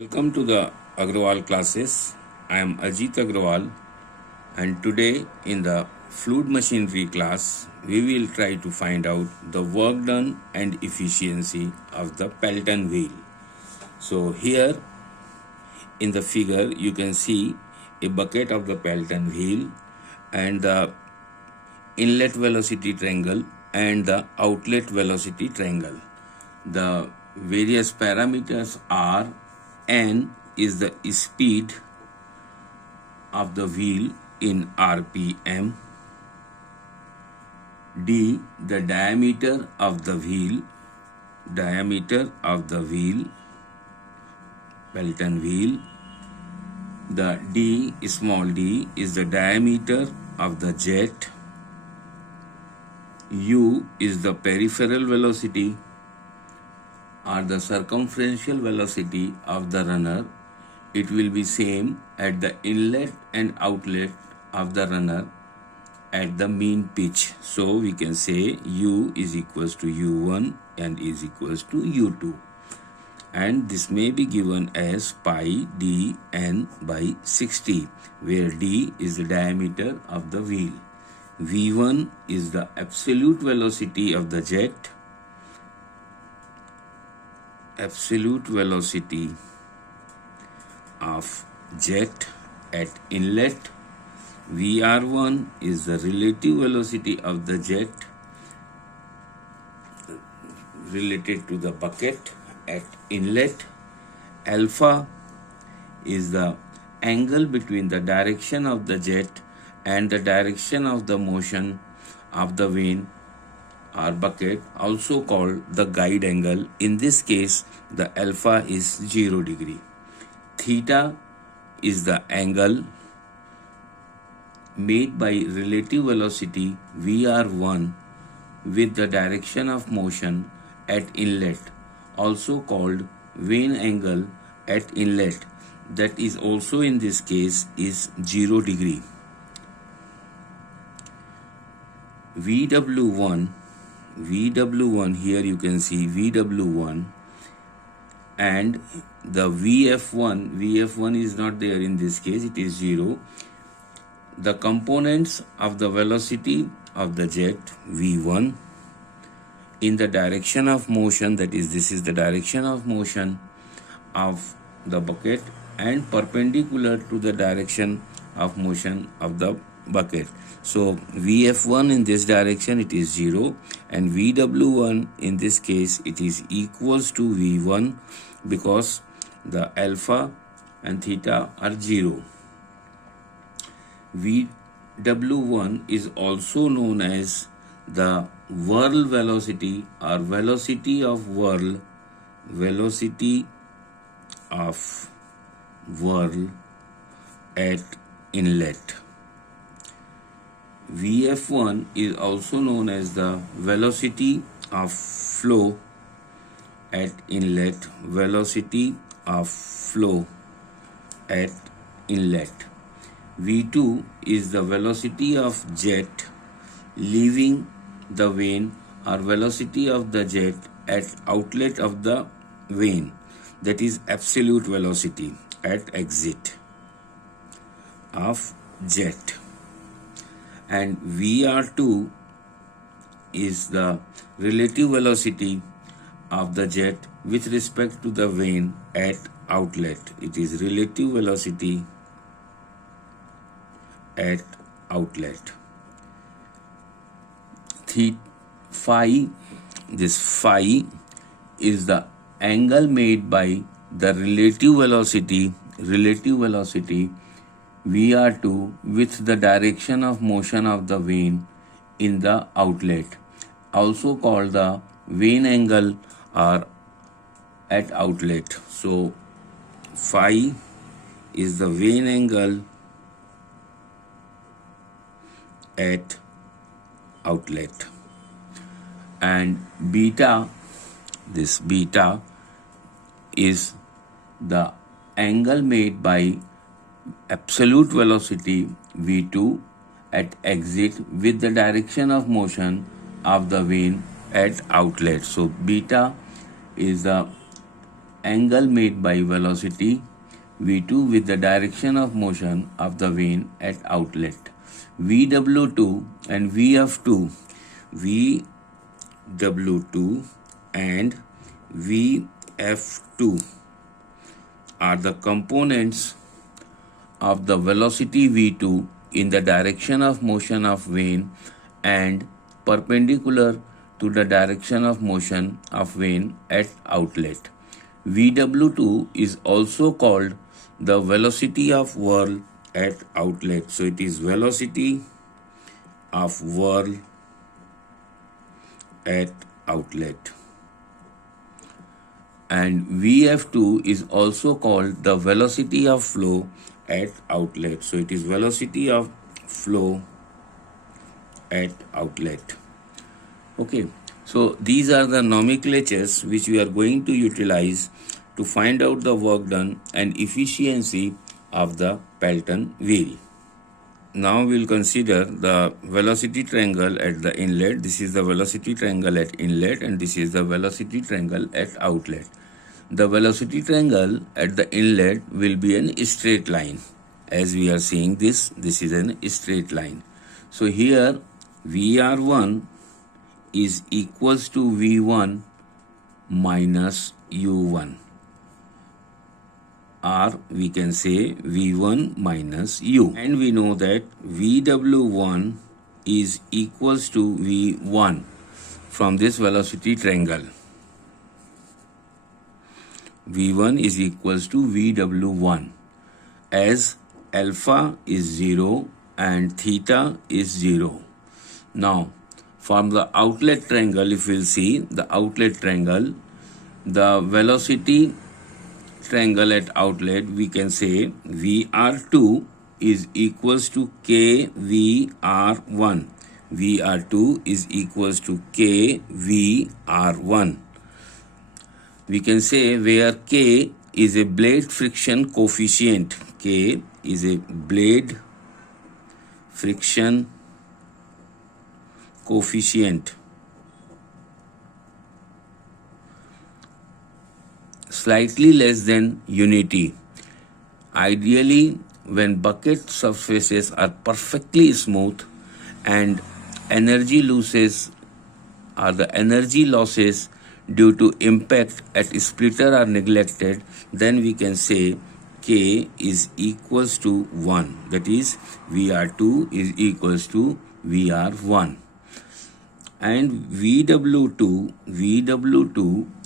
Welcome to the Agrawal classes. I am Ajit Agrawal, and today in the fluid machinery class we will try to find out the work done and efficiency of the Pelton wheel. So here in the figure you can see a bucket of the Pelton wheel and the inlet velocity triangle and the outlet velocity triangle. The various parameters are: n is the speed of the wheel in RPM, d the diameter of the wheel, Pelton wheel. The d, small d, is the diameter of the jet. U is the peripheral velocity or the circumferential velocity of the runner. It will be same at the inlet and outlet of the runner at the mean pitch. So we can say U is equals to U1 and is equals to U2. And this may be given as pi d n by 60, where d is the diameter of the wheel. V1 is the absolute velocity of the jet. Absolute velocity of jet at inlet. VR1 is the relative velocity of the jet related to the bucket at inlet. Alpha is the angle between the direction of the jet and the direction of the motion of the vane or bucket, also called the guide angle. In this case, the alpha is 0 degree. Theta is the angle made by relative velocity VR1 with the direction of motion at inlet, also called vane angle at inlet. That is also in this case is 0 degree. VW1, here you can see VW1, and the VF1 is not there in this case, it is 0. The components of the velocity of the jet V1 in the direction of motion, that is, this is the direction of motion of the bucket and perpendicular to the direction of motion of the bucket. So VF1 in this direction it is 0, and VW1 in this case it is equals to V1 because the alpha and theta are 0. VW1 is also known as the whirl velocity or velocity of whirl at inlet. VF1 is also known as the velocity of flow at inlet, V2 is the velocity of jet leaving the vane or velocity of the jet at outlet of the vane, that is absolute velocity at exit of jet. And VR2 is the relative velocity of the jet with respect to the vane at outlet. It is relative velocity at outlet. Phi is the angle made by the relative velocity VR2 with the direction of motion of the vane in the outlet, also called the vane angle or at outlet. So phi is the vane angle at outlet, and beta is the angle made by absolute velocity V2 at exit with the direction of motion of the vane at outlet. So beta is the angle made by velocity v2 with the direction of motion of the vane at outlet. Vw2 and Vf2, Vw2 and Vf2 are the components of the velocity v2 in the direction of motion of vane and perpendicular to the direction of motion of vane at outlet. Vw2 is also called the velocity of whirl at outlet. So it is velocity of whirl at outlet. And Vf2 is also called the velocity of flow at outlet. So it is velocity of flow at outlet. Okay, so these are the nomenclatures which we are going to utilize to find out the work done and efficiency of the Pelton wheel. Now we'll consider the velocity triangle at the inlet. This is the velocity triangle at inlet and this is the velocity triangle at outlet. The velocity triangle at the inlet will be an straight line. As we are seeing this is an straight line. So here VR1 is equals to V1 minus U1, or we can say V1 minus U. And we know that VW1 is equals to V1 from this velocity triangle. V1 is equals to VW1 as alpha is 0 and theta is 0. Now from the outlet triangle, if we'll see the outlet triangle, the velocity triangle at outlet, we can say VR2 is equals to KVR1. VR2 is equals to KVR1. We can say where K is a blade friction coefficient. K is a blade friction coefficient slightly less than unity. Ideally, when bucket surfaces are perfectly smooth and energy losses or the energy losses due to impact at splitter are neglected, then we can say K is equals to 1. That is VR2 is equals to VR1. And VW2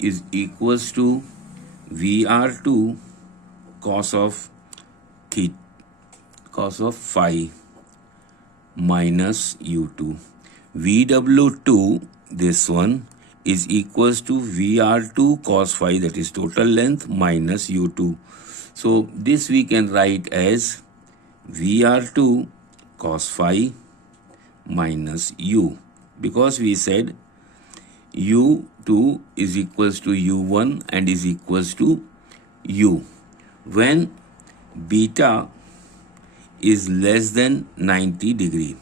is equals to VR2 cos of phi minus U2. VW2, this one, is equals to VR2 cos phi, that is total length, minus U2. So this we can write as VR2 cos phi minus U, because we said U2 is equals to U1 and is equals to U. When beta is less than 90 degree,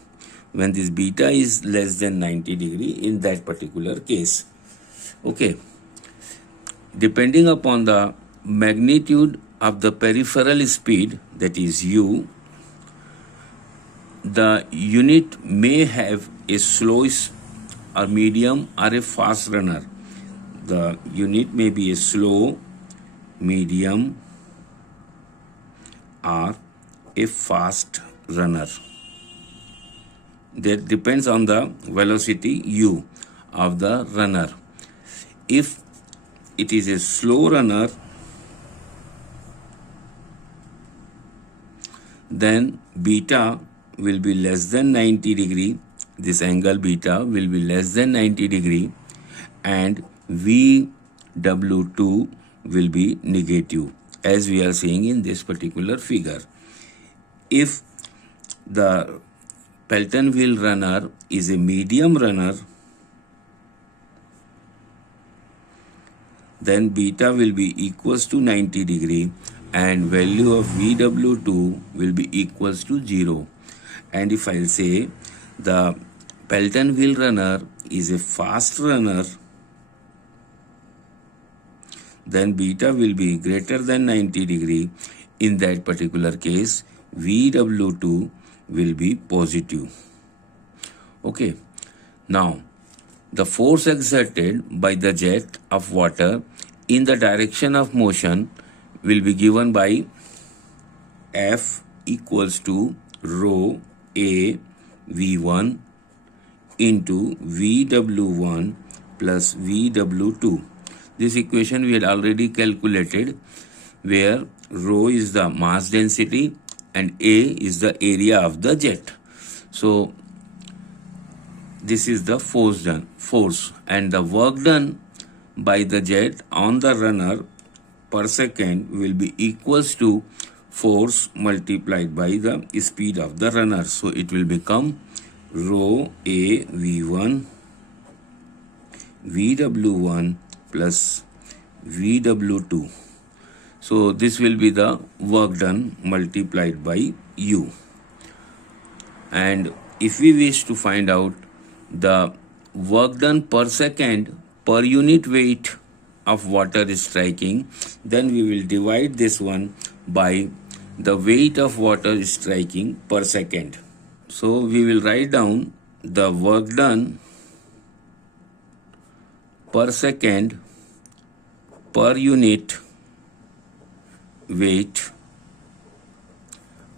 when this beta is less than 90 degree in that particular case. Okay, depending upon the magnitude of the peripheral speed, that is U, the unit may have a slow or medium or a fast runner. The unit may be a slow, medium or a fast runner. That depends on the velocity U of the runner. If it is a slow runner, then beta will be less than 90 degree. This angle beta will be less than 90 degree and VW2 will be negative, as we are seeing in this particular figure. If the Pelton wheel runner is a medium runner, then beta will be equals to 90 degree and value of VW2 will be equals to 0. And if I'll say the Pelton wheel runner is a fast runner, then beta will be greater than 90 degree. In that particular case, VW2 will be positive. Okay. Now, the force exerted by the jet of water in the direction of motion will be given by F equals to rho A V1 into VW1 plus VW2. This equation we had already calculated, where rho is the mass density and A is the area of the jet. So this is the force, and the work done by the jet on the runner per second will be equals to force multiplied by the speed of the runner. So it will become rho A V1 VW1 plus VW2. So this will be the work done multiplied by U. And if we wish to find out the work done per second per unit weight of water striking, then we will divide this one by the weight of water striking per second. So we will write down the work done per second per unit weight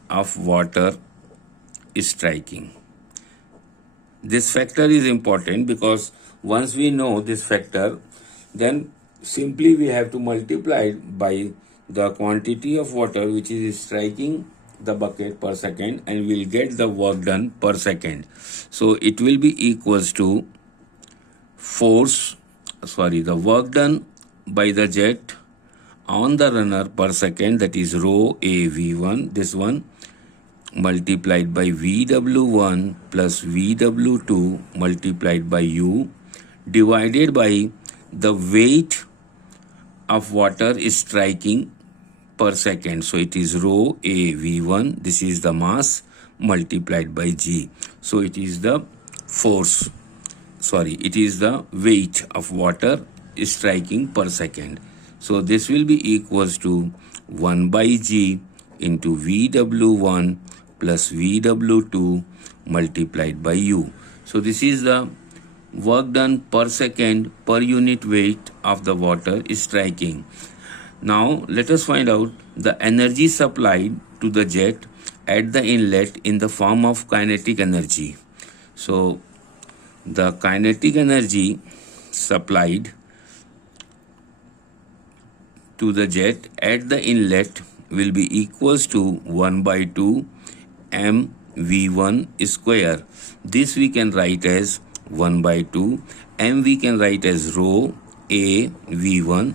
of water striking. This factor is important because once we know this factor, then simply we have to multiply it by the quantity of water which is striking the bucket per second, and we'll get the work done per second. So it will be equals to the work done by the jet on the runner per second, that is rho A V1, this one, multiplied by VW1 plus VW2 multiplied by U, divided by the weight of water striking per second. So it is rho A V1, this is the mass, multiplied by G. So it is the it is the weight of water striking per second. So this will be equals to 1 by G into VW1 plus VW2 multiplied by U. So this is the work done per second per unit weight of the water striking. Now let us find out the energy supplied to the jet at the inlet in the form of kinetic energy. So the kinetic energy supplied to the jet at the inlet will be equals to 1 by 2 mv1 square. This we can write as 1 by 2. M we can write as rho A V1.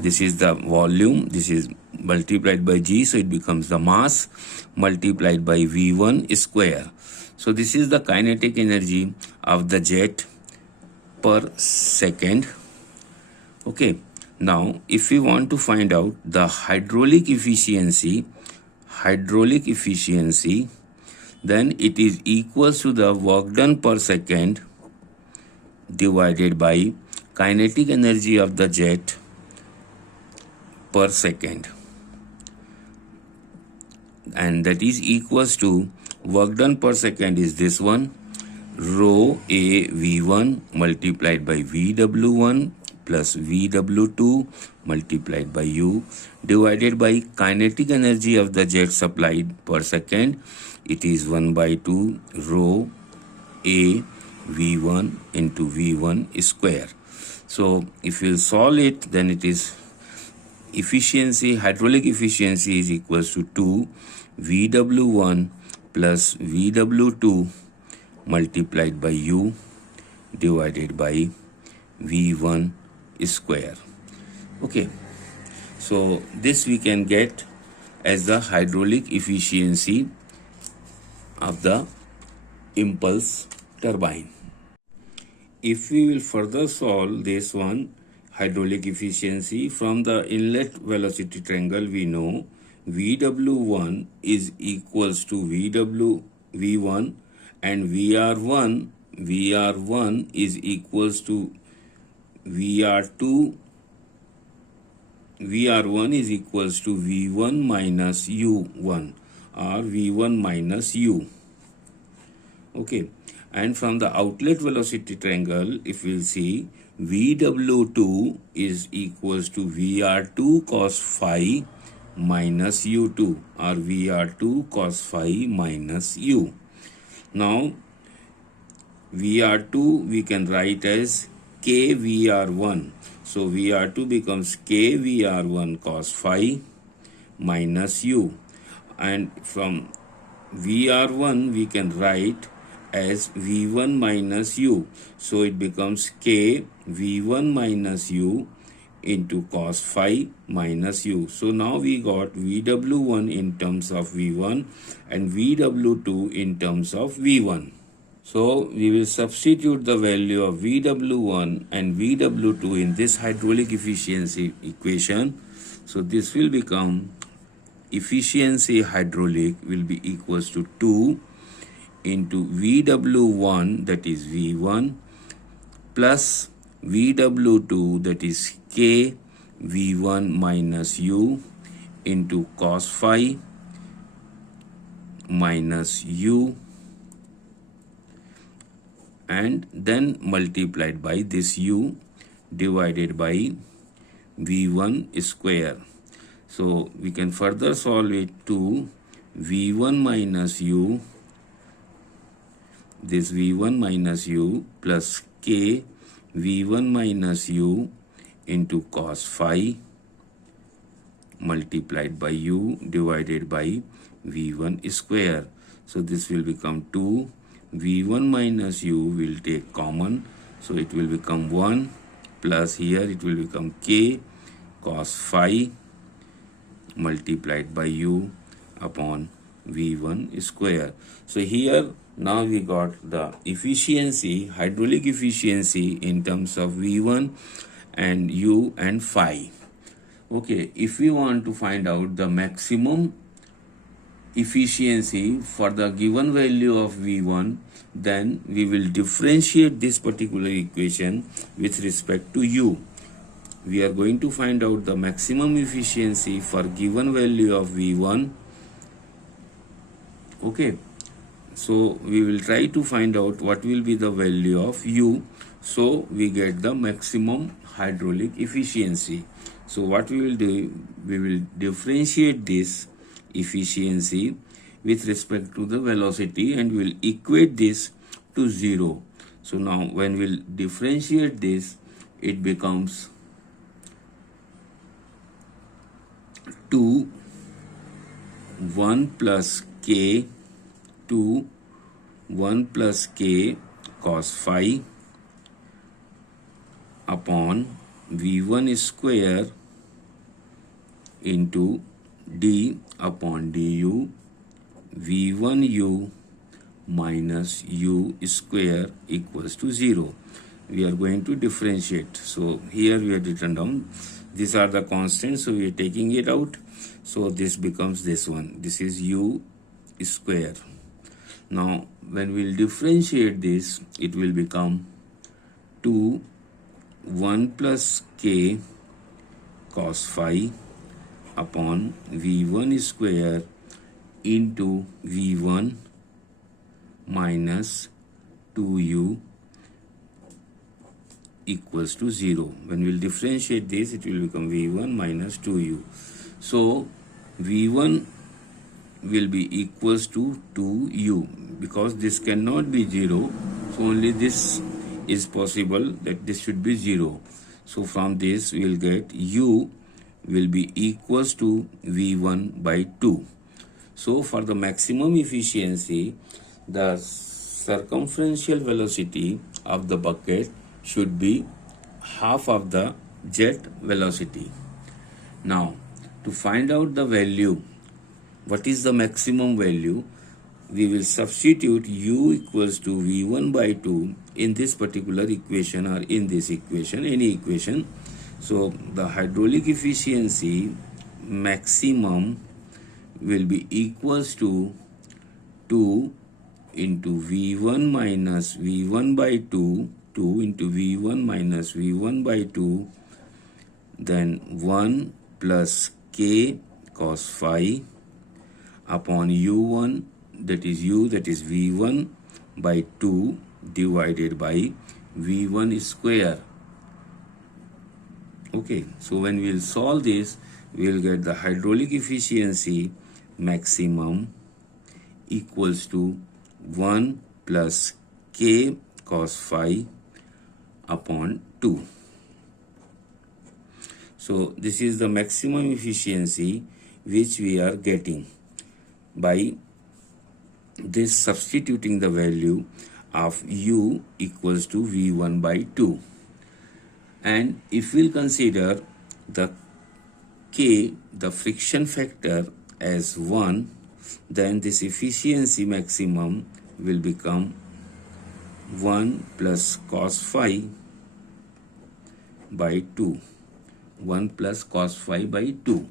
This is the volume. This is multiplied by G. So it becomes the mass multiplied by V1 square. So this is the kinetic energy of the jet per second. Okay. Now, if we want to find out the hydraulic efficiency, then it is equals to the work done per second divided by kinetic energy of the jet per second. And that is equals to work done per second is this one, rho A V1 multiplied by VW1 plus VW2 multiplied by U divided by kinetic energy of the jet supplied per second. It is 1 by 2 rho A V1 into V1 square. So if you solve it, then it is hydraulic efficiency is equals to 2 VW1 plus VW2 multiplied by U divided by V1 square. Okay, so this we can get as the hydraulic efficiency of the impulse turbine. If we will further solve this one, hydraulic efficiency, from the inlet velocity triangle we know VW1 is equals to V1 and VR1 is equals to VR2 VR1 is equals to V1 minus U1 or V1 minus U. Okay, and from the outlet velocity triangle, if we'll see, VW2 is equals to VR2 cos phi minus U2 or VR2 cos phi minus U. Now, VR2 we can write as KVR1. So, VR2 becomes KVR1 cos phi minus U. And from VR1 we can write as V1 minus U. So it becomes K V1 minus U into cos phi minus U. So now we got VW1 in terms of V1 and VW2 in terms of V1. So we will substitute the value of VW1 and VW2 in this hydraulic efficiency equation. So this will become efficiency hydraulic will be equals to 2 into VW1, that is V1, plus VW2, that is K V1 minus U into cos phi minus U, and then multiplied by this U divided by V1 square. So we can further solve it to V1 minus U, this V1 minus U plus K V1 minus U into cos phi multiplied by U divided by V1 square. So this will become 2. V1 minus U will take common. So it will become 1 plus here it will become K cos phi multiplied by U upon V1 square. So here now we got the efficiency, hydraulic efficiency in terms of V1 and U and phi. Okay, if we want to find out the maximum efficiency for the given value of V1, then we will differentiate this particular equation with respect to U. We are going to find out the maximum efficiency for given value of V1. Okay, so we will try to find out what will be the value of U, so we get the maximum hydraulic efficiency. So what we will do, we will differentiate this efficiency with respect to the velocity and we will equate this to 0. So now when we will differentiate this, it becomes 2 1 plus K 2 1 plus K cos phi upon V1 square into D upon du V1U minus U square equals to 0. We are going to differentiate. So here we have written down, these are the constants, so we are taking it out. So this becomes this one. This is U square. Now when we will differentiate this, it will become 2 1 plus K cos phi upon V1 square into V1 minus 2U equals to 0. When we will differentiate this, it will become V1 minus 2U. So V1 will be equals to 2U, because this cannot be 0, so only this is possible, that this should be 0. So from this we will get U will be equals to V1 by 2. So for the maximum efficiency, the circumferential velocity of the bucket should be half of the jet velocity. Now to find out the value, what is the maximum value, we will substitute U equals to V1 by 2 in this particular equation or in this equation, any equation. So the hydraulic efficiency maximum will be equals to 2 into V1 minus V1 by 2, 2 into V1 minus V1 by 2, then 1 plus k cos phi upon u1, that is u, that is v1 by 2 divided by v1 square. Okay, so when we'll solve this, we'll get the hydraulic efficiency maximum equals to 1 plus k cos phi upon 2. So this is the maximum efficiency which we are getting by this substituting the value of u equals to v1 by 2. And if we'll consider the k, the friction factor, as 1, then this efficiency maximum will become 1 plus cos phi by 2. 1 plus cos phi by 2.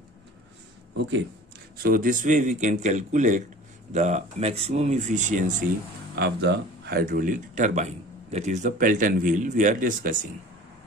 Okay, so this way we can calculate the maximum efficiency of the hydraulic turbine, that is the Pelton wheel we are discussing.